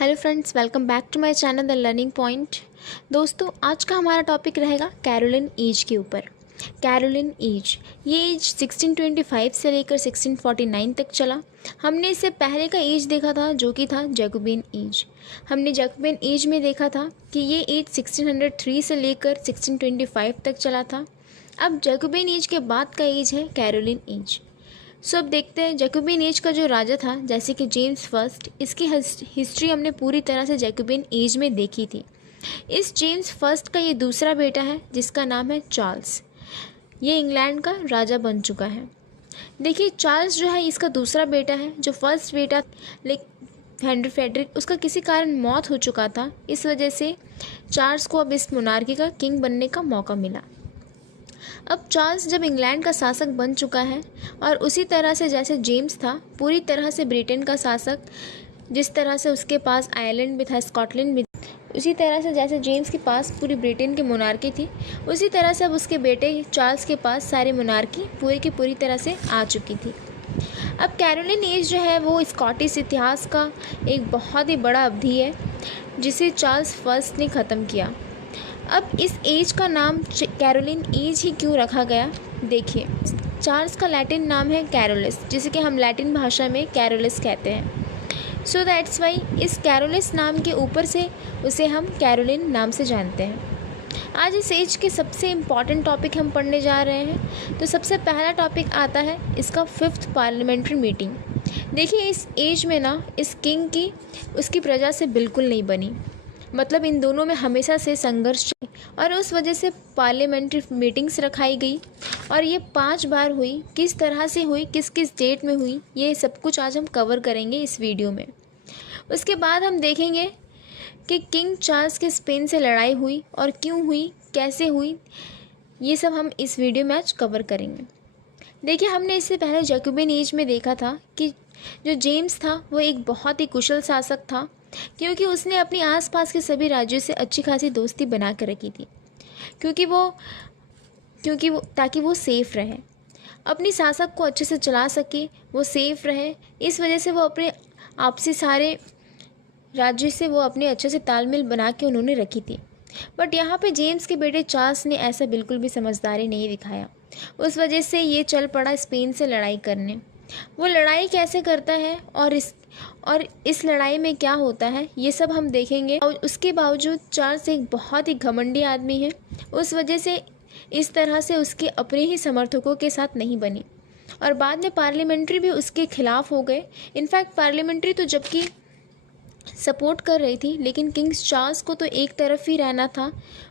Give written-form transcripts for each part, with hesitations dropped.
Hello friends, welcome back to my channel the learning point. दोस्तों, आज का हमारा टॉपिक रहेगा कैरोलिन एज के ऊपर। कैरोलिन एज, ये एज 1625 से लेकर 1649 तक चला। हमने इससे पहले का एज देखा था जो कि था जैकोबियन एज। हमने जैकोबियन एज में देखा था कि ये एज 1603 से लेकर 1625 तक चला था। अब जैकोबियन एज के बाद का एज है कैरोलिन एज। सो अब देखते हैं जैकोबियन एज का जो राजा था, जैसे कि जेम्स फर्स्ट, इसकी हिस्ट्री हमने पूरी तरह से जैकोबियन एज में देखी थी। इस जेम्स फर्स्ट का ये दूसरा बेटा है जिसका नाम है चार्ल्स। ये इंग्लैंड का राजा बन चुका है। देखिए, चार्ल्स जो है इसका दूसरा बेटा है। जो फर्स्ट बेटा हेनरी फेडरिक, उसका किसी कारण मौत हो चुका था। इस वजह से चार्ल्स को अब इस मोनार्की का किंग बनने का मौका मिला। अब चार्ल्स जब इंग्लैंड का शासक बन चुका है और उसी तरह से जैसे जेम्स था पूरी तरह से ब्रिटेन का शासक, जिस तरह से उसके पास आयरलैंड भी था, स्कॉटलैंड भी, उसी तरह से जैसे जेम्स के पास पूरी ब्रिटेन की मोनार्की थी, उसी तरह से अब उसके बेटे चार्ल्स के पास सारी मोनार्की पूरी की पूरी तरह से आ चुकी थी। अब कैरोलिन एज जो है वो स्कॉटिश इतिहास का एक बहुत ही बड़ा अवधि है जिसे चार्ल्स फर्स्ट ने ख़त्म किया। अब इस एज का नाम कैरोलिन एज ही क्यों रखा गया? देखिए, चार्ल्स का लैटिन नाम है कैरोलस, जिसे कि हम लैटिन भाषा में कैरोलस कहते हैं। सो दैट्स वाई इस कैरोलस नाम के ऊपर से उसे हम कैरोलिन नाम से जानते हैं। आज इस एज के सबसे इम्पॉर्टेंट टॉपिक हम पढ़ने जा रहे हैं। तो सबसे पहला टॉपिक आता है इसका 5th पार्लियामेंट्री मीटिंग। देखिए, इस एज में ना इस किंग की उसकी प्रजा से बिल्कुल नहीं बनी, मतलब इन दोनों में हमेशा से संघर्ष, और उस वजह से पार्लियामेंट्री मीटिंग्स रखाई गई और ये 5 बार हुई। किस तरह से हुई, किस किस डेट में हुई, ये सब कुछ आज हम कवर करेंगे इस वीडियो में। उसके बाद हम देखेंगे कि किंग चार्ल्स के स्पेन से लड़ाई हुई और क्यों हुई, कैसे हुई, ये सब हम इस वीडियो में आज कवर करेंगे। देखिए, हमने इससे पहले जैकोबियन एज में देखा था कि जो जेम्स था वो एक बहुत ही कुशल शासक था, क्योंकि उसने अपने आसपास के सभी राज्यों से अच्छी खासी दोस्ती बना कर रखी थी, क्योंकि वो ताकि वो सेफ़ रहे, अपनी शासक को अच्छे से चला सके, वो सेफ़ रहे। इस वजह से वो अपने आपसी सारे राज्यों से वो अपने अच्छे से तालमेल बना के उन्होंने रखी थी। बट यहाँ पे जेम्स के बेटे चार्ल्स ने ऐसा बिल्कुल भी समझदारी नहीं दिखाया। उस वजह से ये चल पड़ा स्पेन से लड़ाई करने। वो लड़ाई कैसे करता है और इस लड़ाई में क्या होता है, ये सब हम देखेंगे। और उसके बावजूद चार्ल्स एक बहुत ही घमंडी आदमी है, उस वजह से इस तरह से उसके अपने ही समर्थकों के साथ नहीं बनी और बाद में पार्लियामेंट्री भी उसके खिलाफ हो गए। इनफैक्ट पार्लियामेंट्री तो जबकि सपोर्ट कर रही थी, लेकिन किंग चार्ल्स को तो एक तरफ ही रहना था।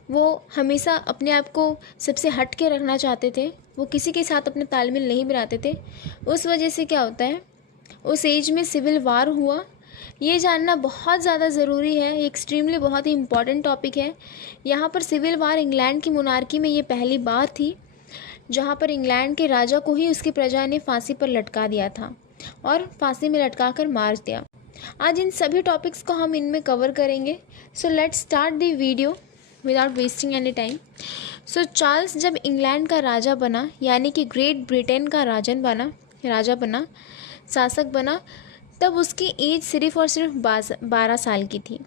वो हमेशा अपने आप को सबसे हट के रखना चाहते थे, वो किसी के साथ अपने तालमेल नहीं बनाते थे। उस वजह से क्या होता है, उस एज में सिविल वार हुआ। ये जानना बहुत ज़्यादा ज़रूरी है, ये एक्सट्रीमली बहुत ही इम्पॉर्टेंट टॉपिक है। यहाँ पर सिविल वार इंग्लैंड की मोनार्की में ये पहली बार थी जहाँ पर इंग्लैंड के राजा को ही उसकी प्रजा ने फांसी पर लटका दिया था और फांसी में लटका कर मार दिया। आज इन सभी टॉपिक्स को हम इनमें कवर करेंगे। So let's start the video without wasting any time. So Charles जब इंग्लैंड का राजा बना, यानी कि ग्रेट ब्रिटेन का राजा बना, शासक बना, तब उसकी एज सिर्फ और सिर्फ 12 साल की थी।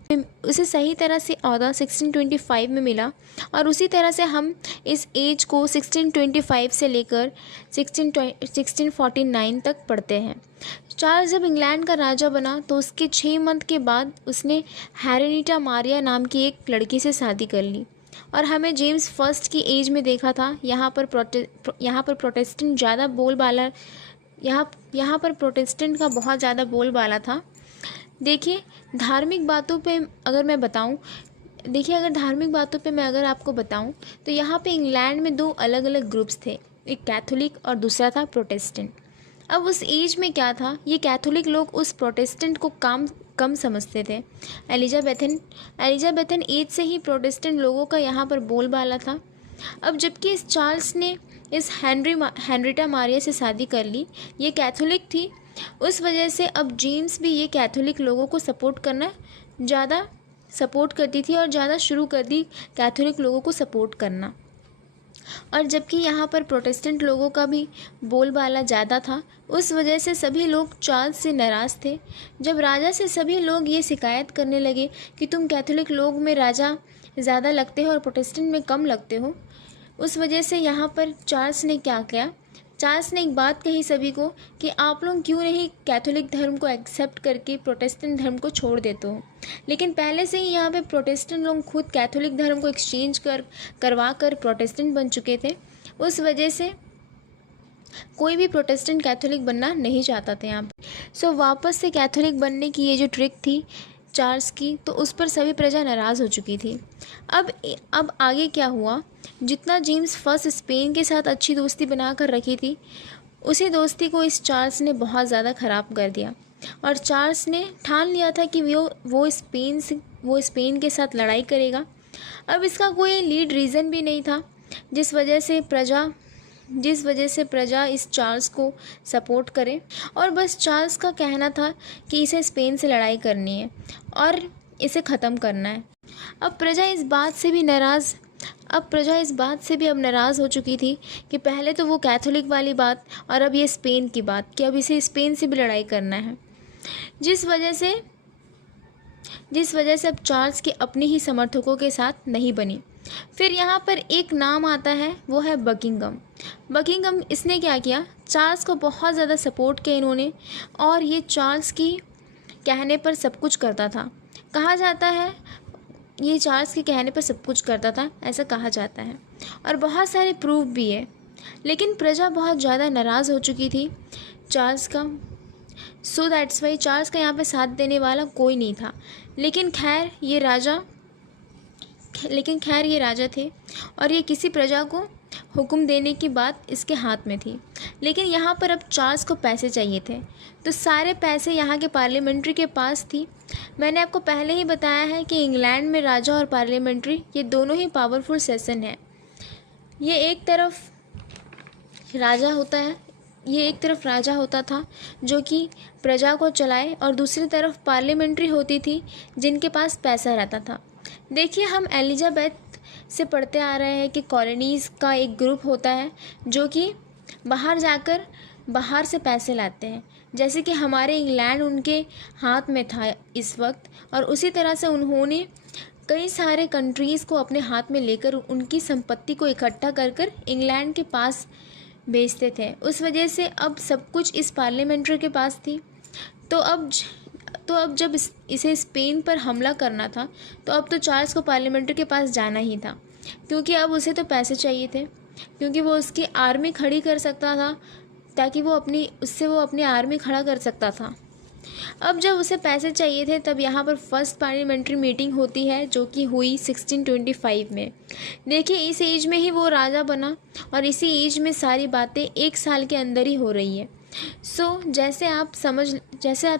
उसे सही तरह से ओहदा 1625 में मिला और उसी तरह से हम इस एज को 1625 से लेकर 1649 तक पढ़ते हैं। चार्ल्स जब इंग्लैंड का राजा बना तो उसके 6 मंथ के बाद उसने हैरेनिटा मारिया नाम की एक लड़की से शादी कर ली और हमें जेम्स फर्स्ट की एज में देखा था। यहाँ पर प्रोटेस्टेंट ज़्यादा बोलबाला यहाँ पर प्रोटेस्टेंट का बहुत ज़्यादा बोलबाला था। देखिए, धार्मिक बातों पे अगर मैं आपको बताऊं तो यहाँ पे इंग्लैंड में 2 अलग अलग ग्रुप्स थे, एक कैथोलिक और दूसरा था प्रोटेस्टेंट। अब उस एज में क्या था, ये कैथोलिक लोग उस प्रोटेस्टेंट को कम समझते थे। एलिजाबेथन एज से ही प्रोटेस्टेंट लोगों का यहाँ पर बोलबाला था। अब जबकि इस चार्ल्स ने इस हेनरिटा मारिया से शादी कर ली, ये कैथोलिक थी, उस वजह से अब जेम्स भी ये कैथोलिक लोगों को सपोर्ट करती थी और ज़्यादा शुरू कर दी कैथोलिक लोगों को सपोर्ट करना। और जबकि यहाँ पर प्रोटेस्टेंट लोगों का भी बोलबाला ज़्यादा था, उस वजह से सभी लोग चार्ल्स से नाराज़ थे। जब राजा से सभी लोग ये शिकायत करने लगे कि तुम कैथोलिक लोग में राजा ज़्यादा लगते हो और प्रोटेस्टेंट में कम लगते हो, उस वजह से यहाँ पर चार्ल्स ने क्या किया, चार्ल्स ने एक बात कही सभी को कि आप लोग क्यों नहीं कैथोलिक धर्म को एक्सेप्ट करके प्रोटेस्टेंट धर्म को छोड़ देते हो। लेकिन पहले से ही यहाँ पे प्रोटेस्टेंट लोग खुद कैथोलिक धर्म को एक्सचेंज करवा कर प्रोटेस्टेंट बन चुके थे। उस वजह से कोई भी प्रोटेस्टेंट कैथोलिक बनना नहीं चाहता था यहाँ पे। सो वापस से कैथोलिक बनने की ये जो ट्रिक थी चार्ल्स की, तो उस पर सभी प्रजा नाराज़ हो चुकी थी। अब आगे क्या हुआ, जितना जेम्स फर्स्ट स्पेन के साथ अच्छी दोस्ती बना कर रखी थी, उसी दोस्ती को इस चार्ल्स ने बहुत ज़्यादा ख़राब कर दिया। और चार्ल्स ने ठान लिया था कि वो स्पेन के साथ लड़ाई करेगा। अब इसका कोई लीड रीज़न भी नहीं था जिस वजह से प्रजा इस चार्ल्स को सपोर्ट करे। और बस चार्ल्स का कहना था कि इसे स्पेन से लड़ाई करनी है और इसे ख़त्म करना है। अब प्रजा इस बात से भी अब नाराज़ हो चुकी थी कि पहले तो वो कैथोलिक वाली बात और अब ये स्पेन की बात कि अब इसे स्पेन से भी लड़ाई करना है, जिस वजह से अब चार्ल्स के अपने ही समर्थकों के साथ नहीं बनी। फिर यहाँ पर एक नाम आता है, वो है बकिंघम। इसने क्या किया, चार्ल्स को बहुत ज़्यादा सपोर्ट किया इन्होंने, और ये चार्ल्स की कहने पर सब कुछ करता था। कहा जाता है ये चार्ल्स के कहने पर सब कुछ करता था, ऐसा कहा जाता है, और बहुत सारे प्रूफ भी है। लेकिन प्रजा बहुत ज़्यादा नाराज़ हो चुकी थी चार्ल्स का, सो दैट्स वाई चार्ल्स का यहाँ पे साथ देने वाला कोई नहीं था। लेकिन खैर ये राजा थे और ये किसी प्रजा को हुक्म देने की बात इसके हाथ में थी। लेकिन यहाँ पर अब चार्ल्स को पैसे चाहिए थे, तो सारे पैसे यहाँ के पार्लियामेंट्री के पास थी। मैंने आपको पहले ही बताया है कि इंग्लैंड में राजा और पार्लियामेंट्री ये दोनों ही पावरफुल सेशन है। ये एक तरफ राजा होता था जो कि प्रजा को चलाए, और दूसरी तरफ पार्लियामेंट्री होती थी जिनके पास पैसा रहता था। देखिए, हम एलिजाबेथ से पढ़ते आ रहे हैं कि कॉलोनीज़ का एक ग्रुप होता है जो कि बाहर से पैसे लाते हैं, जैसे कि हमारे इंग्लैंड उनके हाथ में था इस वक्त, और उसी तरह से उन्होंने कई सारे कंट्रीज़ को अपने हाथ में लेकर उनकी संपत्ति को इकट्ठा कर इंग्लैंड के पास भेजते थे। उस वजह से अब सब कुछ इस पार्लियामेंट्री के पास थी। तो अब जब इसे स्पेन पर हमला करना था, तो अब तो चार्ल्स को पार्लियामेंट्री के पास जाना ही था, क्योंकि अब उसे तो पैसे चाहिए थे, क्योंकि वो उसकी आर्मी खड़ी कर सकता था, ताकि वो अपनी आर्मी खड़ा कर सकता था। अब जब उसे पैसे चाहिए थे, तब यहाँ पर फर्स्ट पार्लियामेंट्री मीटिंग होती है जो कि हुई 1625 में। देखिए, इस एज में ही वो राजा बना, और इसी एज में सारी बातें एक साल के अंदर ही हो रही है। जैसे आप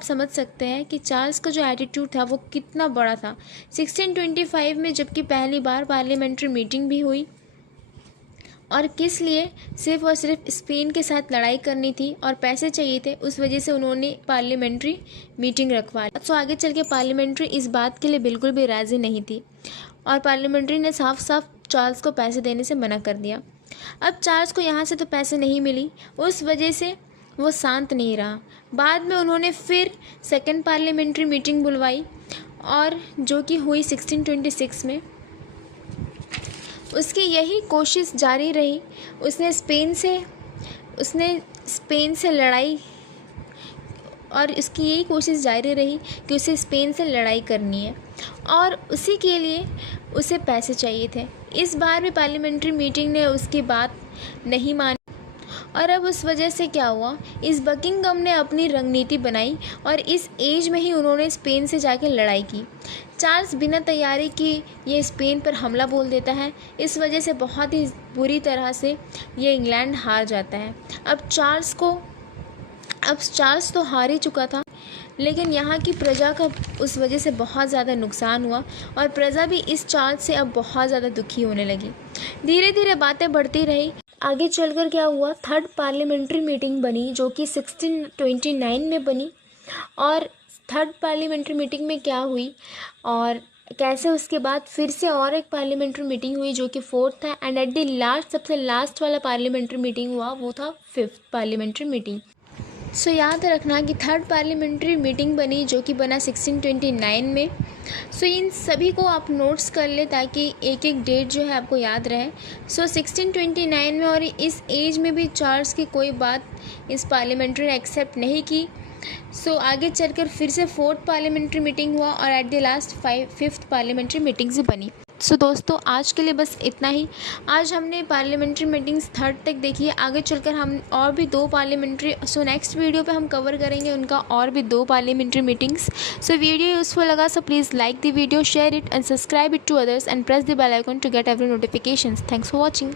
समझ सकते हैं कि चार्ल्स का जो एटीट्यूड था वो कितना बड़ा था। 1625 में जबकि पहली बार पार्लियामेंट्री मीटिंग भी हुई, और किस लिए, सिर्फ और सिर्फ स्पेन के साथ लड़ाई करनी थी और पैसे चाहिए थे, उस वजह से उन्होंने पार्लियामेंट्री मीटिंग रखवा ली। आगे चल के पार्लियामेंट्री इस बात के लिए बिल्कुल भी राज़ी नहीं थी, और पार्लियामेंट्री ने साफ साफ चार्ल्स को पैसे देने से मना कर दिया। अब चार्ल्स को यहाँ से तो पैसे नहीं मिली, उस वजह से वो शांत नहीं रहा। बाद में उन्होंने फिर सेकेंड पार्लियामेंट्री मीटिंग बुलवाई, और जो कि हुई 1626 में। उसकी यही कोशिश जारी रही, उसने स्पेन से लड़ाई, और उसकी यही कोशिश जारी रही कि उसे स्पेन से लड़ाई करनी है, और उसी के लिए उसे पैसे चाहिए थे। इस बार भी पार्लियामेंट्री मीटिंग ने उसकी बात नहीं मानी, और अब उस वजह से क्या हुआ, इस बकिंघम ने अपनी रणनीति बनाई, और इस एज में ही उन्होंने स्पेन से जाकर लड़ाई की। चार्ल्स बिना तैयारी के ये स्पेन पर हमला बोल देता है, इस वजह से बहुत ही बुरी तरह से ये इंग्लैंड हार जाता है। अब चार्ल्स तो हार ही चुका था, लेकिन यहाँ की प्रजा का उस वजह से बहुत ज़्यादा नुकसान हुआ, और प्रजा भी इस चार्ल्स से अब बहुत ज़्यादा दुखी होने लगी। धीरे धीरे बातें बढ़ती रही। आगे चलकर क्या हुआ, थर्ड पार्लियामेंट्री मीटिंग बनी जो कि 1629 में बनी। और थर्ड पार्लियामेंट्री मीटिंग में क्या हुई, और कैसे उसके बाद फिर से और एक पार्लियामेंट्री मीटिंग हुई जो कि 4th था, एंड एट द लास्ट सबसे लास्ट वाला पार्लियामेंट्री मीटिंग हुआ वो था 5th पार्लियामेंट्री मीटिंग। सो याद रखना कि 3rd पार्लियामेंट्री मीटिंग बनी जो कि बना 1629 में। सो इन सभी को आप नोट्स कर ले ताकि एक एक डेट जो है आपको याद रहे। सो 1629 में और इस एज में भी चार्ल्स की कोई बात इस पार्लियामेंट्री ने एक्सेप्ट नहीं की। सो आगे चलकर फिर से 4th पार्लियामेंट्री मीटिंग हुआ और at the last 5th parliamentary meetings बनी। सो दोस्तों आज के लिए बस इतना ही। आज हमने पार्लियामेंट्री मीटिंग्स 3rd तक देखी है, आगे चलकर हम और भी 2 पार्लियामेंट्री, सो नेक्स्ट वीडियो पे हम कवर करेंगे उनका और भी 2 parliamentary meetings. So video useful लगा so please like the video, share it and subscribe it to others and press the bell icon to get every notifications. Thanks for watching.